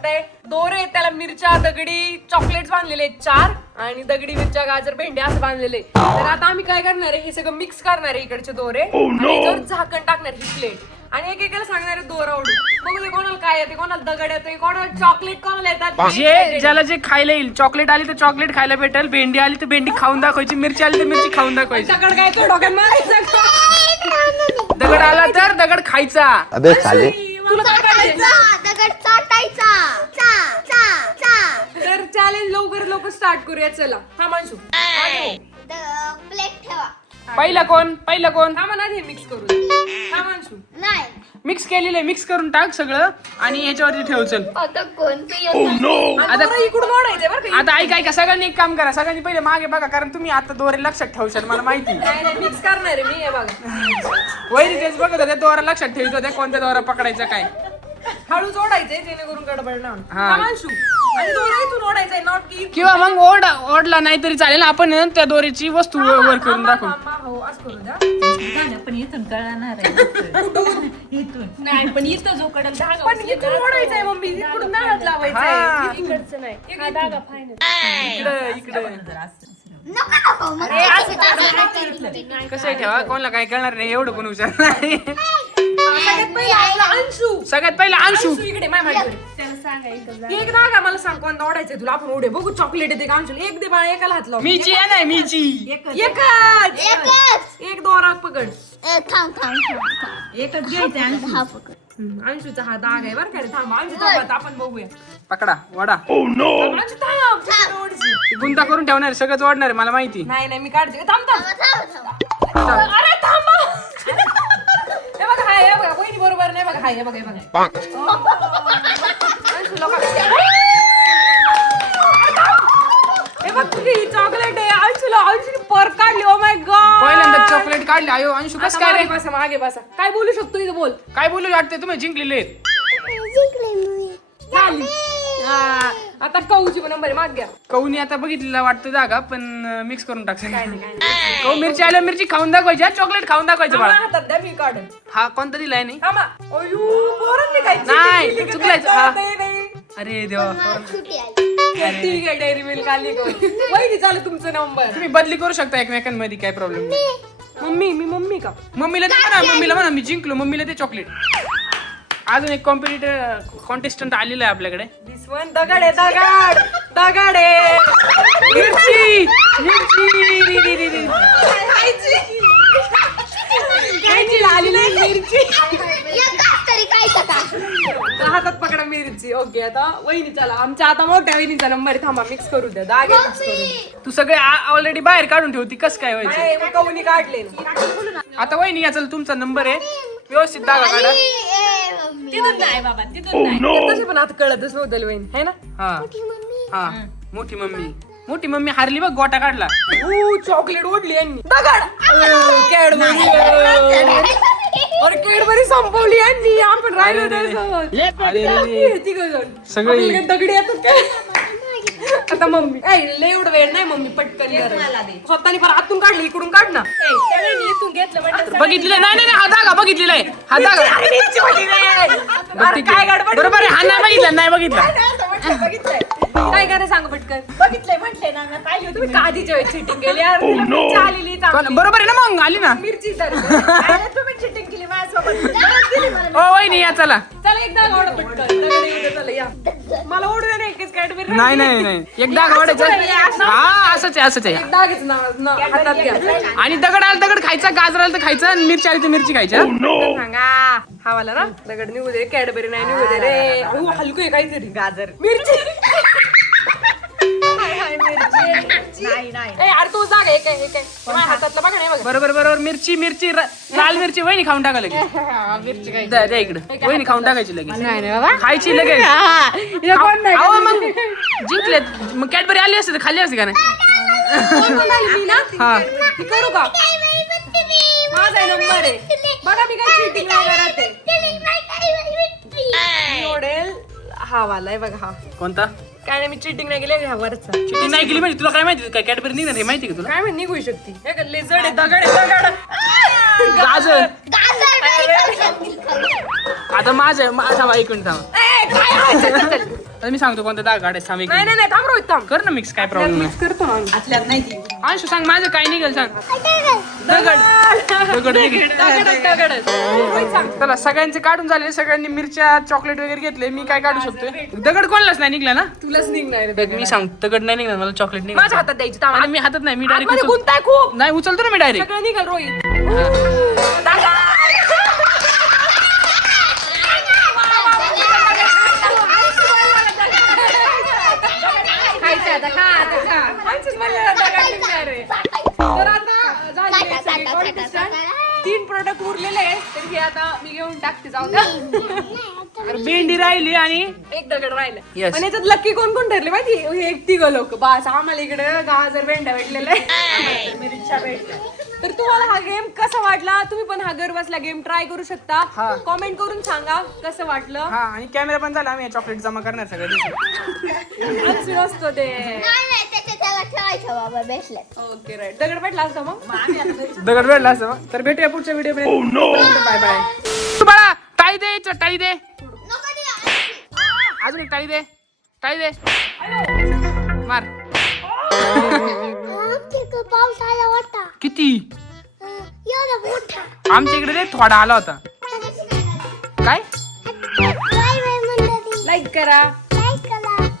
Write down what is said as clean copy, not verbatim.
शकताय दोरे, त्याला मिरच्या, दगडी, चॉकलेट बांधलेले 4 आणि दगडी, मिरच्या, गाजर, भेंडे असं बांधलेले. तर आता आम्ही काय करणार आहे, हे सगळं मिक्स करणार आहे इकडचे दोरे आणि याच्यावर झाकण टाकणार ही प्लेट आणि एकेकाला सांगणार आहे दोरा उडू. बघू ते कोणाला काय येते, कोणाला दगड येते, कोणाला चॉकलेट, कोणाला येतात ज्याला जे खायला येईल. चॉकलेट आली तर चॉकलेट खायला भेटेल, भेंडी आली तर भेंडी खाऊन दाखवायची, मिरची आली तर मिरची खाऊन दाखवायची. दगड काय तो डोक्यात मारायचं. दगड आला तर दगड खायचा. अबे साले तुला काय करायचं? दगड चाटायचा. तर चॅलेंज लवकर स्टार्ट करूया. चला हा माणसू प्लेट ठेवा. पहिला कोण? हा म्हणा हे मिक्स करू. हा माणसू नाही मिक्स केलेलं आहे, मिक्स करून टाक सगळं आणि याच्यावरती ठेव. चल आता कोणतं आता इकडून ओढायचंय बरं का. आता ऐका सगळ्यांनी एक काम करा, सगळ्यांनी पहिले मागे बघा, कारण तुम्ही आता दोरे लक्षात ठेवशाल मला माहिती. नाही मिक्स करणार आहे मी. हे बघा वैरी तेच बघत होत्या, दोरा लक्षात ठेवत होत्या कोणत्या दोरा पकडायचा काय. हळूच ओढायचंय जेणेकरून गडबड नाही. हा. हा माणसू आणि दोरा इथून ओढायचंय, नॉट की किंवा मग ओढला नाही तरी चालेल, आपण त्या दोरीची वस्तू वर करून दाखवू. हो असं करू द्या. पण इथून कळणार आहे. इथून नाही पण इथं जो कडल धागा पण इथून ओढायचंय मम्मी, इकडून नाही हात लावायचंय. इकडचं नाही, हा धागा फायनल इकडे नको मग कसं ठेवा, कोणाला काय कळणार नाही, एवढं कोण हुशार नाही. सगळ्यात पहिला आपला अंशू. सगळ्यात पहिला अंशू. अंशू इकडे माझ्याकडे. त्याला सांगायचं एक धागा मला सांग कोणता ओढायचंय तुला. आपण ओढे बघू. चॉकलेट येते का अंशू? एक दे बाळा, एकाला हात लाव. मीची आहे ना मीची. एकच एक दोरा पकड. एकच घ्यायचं आणि हा पकड. अंशूचा हा दाग आहे बरं का रे. थांब अंशू थांब, आपण बघूया. पकडा वडा. अंशू थांब. ओढशी. गुंता करून ठेवणार, सगळंच वाढणार आहे मला माहिती. नाही मी काढते. थांब थांबा. अरे थांबा. हे बघा हाय, हे बघा वहिनी बरोबर नाही. बघा हाय, हे बघा अंशू लोक हे बघ तुझी ही चॉकलेट आहे. अंशूने पर काढली. Oh my God. पहिल्यांदा चॉकलेट काढले. आयो अंशू कस काय रे? मागे बसा. काय बोलू शकतो इथं? बोल. काय बोलू वाटते तुम्ही जिंकलेले. झाली. हा. आता कऊची नंबर आहे, माग घ्या. कौनी आता बघितलेला वाटतं जागा, पण मिक्स करून टाक. कौ मिरची आल्या, मिरची खाऊन दाखवायची, चॉकलेट खाऊन दाखवायचं मला बाळा. हातात द्या, मी काढेन. हा कोणता दिलाय नाही? थांबा. अयो, पोरांनी काय नाही, cheating केली का? चुकलायचं. काय हा. कळतंय नाही. अरे देवा, सुटी आली. ठीक आहे, डेअरी मिल्क आली का? वहिनी झालं तुमचा नंबर. तुम्ही बदली करू शकता एकमेकांमध्ये, काय प्रॉब्लेम नाही. मी मम्मी का? मम्मीला दे ना, मम्मीला म्हणा मी जिंकलो, मम्मीला ते चॉकलेट. अजून एक कॉन्टेस्टंट आलेला आहे आपल्याकडे. दिस वन दगड आहे, दगड आहे. मिरची मिरची आली नाही, मिरची. एकच तरी काय सका. हातात पकडा मिरची. ओके आता वहिनी चला. आमच्या आता मोठ्या वहिनीचा नंबर आहे. थांबा मिक्स करू द्या. दागे मिक्स करू द्या. तू सगळे ऑलरेडी बाहेर काढून ठेवती, कस काय व्हायचं. नाही, मग कवनी काढले ना. आता वहिनी या, चल तुमचा नंबर आहे, व्यवस्थित दागा काढा. तिथून नाही बाबा, तिथून नाही. तसे पण आता कळतच नव्हतं वहिनी, है ना? हा हा मोठी मम्मी हारली बघ, गोटा काढला. चॉकलेट ओढली यांनी. दगड. कॅडबरी. अरे कॅडबरी संपवली यांनी. आपण राहिलो त्यासोबत. सगळे आपल्याकडे दगडी येतात काय? आता मम्मी काय लय एवढं वेळ नाही मम्मी, पटकन कर. स्वतःनी पण आतून काढली, इकडून काढ ना. सगळ्यांनी इथून घेतलं म्हणजे बघितलेलं नाही, हा दागा बघितलेला आहे, हा दागा. अरे काय गडबड. बरोबर आहे, हा नाही बघितला, नाही बघितला. काय करा सांग पटकन. बघितलंय म्हटले ना, मी पाहिलं तुम्ही काधीच्या वेळेस चिटिंग केली यार. मिरची आलेली चांगली. बरोबर आहे ना, मग आली ना. मिरची तर तुम्ही चिटिंग केली माझ्यासोबत. ओ वहिनी या, चला. चला एकदा ओढ पटकन. दगड येऊ दे, चला या. मला ओढू दे ना, एकच कॅडबरी. नाही एक दागा वाढायचा. हा असंच आहे. एकदा घेच ना हातात घ्या. आणि दगड आला दगड खायचा, गाजर आला तर खायचं, आणि मिरची आली तर मिरची खायच्या. सांगा हा वाला ना. दगड निघू दे, कॅडबरी नाही निघू दे रे. हलकू आहे काहीतरी. गाजर, मिरची. नाही अरे तो जागा एक आहे. माझ्या हातातलं बघा नाही बघा. बरोबर मिरची लाल मिरची वहिनी खाऊन टाका लगेच. मिरची काय द्या इकडे, वहिनी खाऊन टाकायची लगेच. नाही बाबा. खायची लगेच. अहो मग जिंकलेत, मग कॅडबरी आली असते तर खाल्ली असते का नाही. मी ना हा मी करू का? माझा नंबर आहे बघा. मी काय चिटिंग वगैरे मी ओढेल. हा वाला आहे बघा. हा कोणता? काय नाही, मी चिटिंग नाही केली. हा वरचा चिटिंग नाही केली म्हणजे तुला काय माहिती, काय कॅडबरी निघणार हे माहिती का तुला? काय माहिती निघू शकते. हे का लेझर्ड आहे, दगड आहे, दगड. गाजर. गाजर नाही खाऊ शकतील. आता माझा ऐकून थांबा. काय व्हायचं? चल, चल. आता मी सांगतो कोणता दाग काढायचा थांब एक नाही मिनिट. नाही नाही थांब रोहित थांब कर ना मिक्स, काय प्रॉब्लेम नाही. मिक्स करतो ना आम्ही. आतल्यात नाही ती. अंशू सांग माझं काय निघेल सांग. दगड दगड निघेल. दगडच. रोहित सांग. चला सगळ्यांचे काढून झाले, सगळ्यांनी मिरच्या चॉकलेट वगैरे घेतले. मी काय काढू शकतोय? दगड कोणालाच नाही निघला ना. तुलाच निघणार आहे मी सांग दगड नाही निघणार, मला चॉकलेट निघणार. माझ्या हातात द्यायची थांब. आणि मी हातात नाही, मी आतमध्ये डायरेक्ट गुंताय खूप नाही उचलतो ना मी डायरेक्ट. सगळं निघाल रोहित. दगड. खायचं आता, खा आता, खा. खायचंच म्हणलं, दगड निघणार आहे. तर आता झालेले आहेत सगळे contestant. 3 प्रोडक्ट उरलेले आहेत, तर हे आता मी घेऊन टाकते, जाऊ द्या. तर भेंडी राहिली आणि एक दगड राहिलं. Yes. पण याच्यात लकी कोण कोण ठरले माहिती? हे एक तिघ लोक. बस आम्हाला इकडे गाजर भेंड्या भेटलेला आहे. मिरच्या भेटल्या. तर तुम्हाला हा गेम कसा वाटला? तुम्ही पण हा घर बसला गेम ट्राय करू शकता. हा. कॉमेंट करून सांगा कसं वाटलं. हा, आणि कॅमेरा पण झाला, आम्ही चॉकलेट जमा करणार सगळं. अजून असतो ते. नाही त्याला ठेवायचं बाबा भेटलं. Okay right. दगड भेटला असता मग. दगड वेळला असं. तर भेटूया पुढच्या व्हिडिओ मध्ये. Bye bye. तू बाळा टाळी दे, टाळी दे, नको दे. अजून एक टाळी दे, टाळी दे, मार. आमच्या पाऊस आला होता. किती? एवढा मोठा. आमच्या इकडे रे थोडा आला होता. काय? बाय बाय मंडळी. लाईक करा.